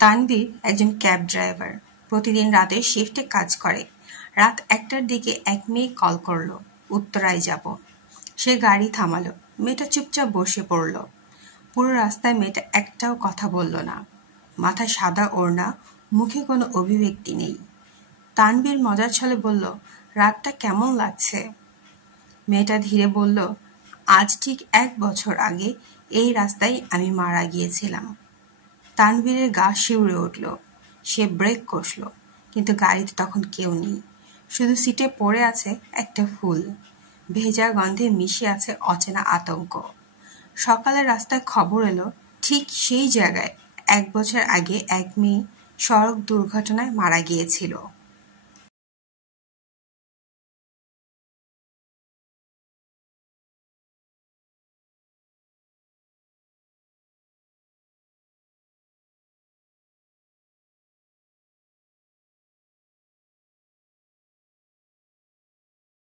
তানভীর একজন cab driver. প্রতিদিন রাতের শিফটে কাজ করে। রাত ১টার দিকে এক মেয়ে কল করল, উত্তরায় যাব। সে গাড়ি থামালো। মেয়েটা চুপচাপ বসে পড়ল। পুরো রাস্তায় মেয়েটা একটাও কথা বলল না। মাথায় সাদা ওড়না, মুখে কোনো অভিব্যক্তি নেই। তানভীর মজার ছলে বলল, রাতটা কেমন লাগছে? মেয়েটা ধীরে বলল, আজ ঠিক ১ বছর আগে এই রাস্তায় আমি মারা গিয়েছিলাম। তানভীরের গা শিউরে উঠল। সে ব্রেক কষল, কিন্তু গাড়িতে তখন কেউ নেই। শুধু সিটে পড়ে আছে একটা ফুল। ভেজা গন্ধে মিশে আছে অচেনা আতঙ্ক। সকালে রাস্তায় খবর এলো, ঠিক সেই জায়গায় ১ বছর আগে এক মেয়ে সড়ক দুর্ঘটনায় মারা গিয়েছিল।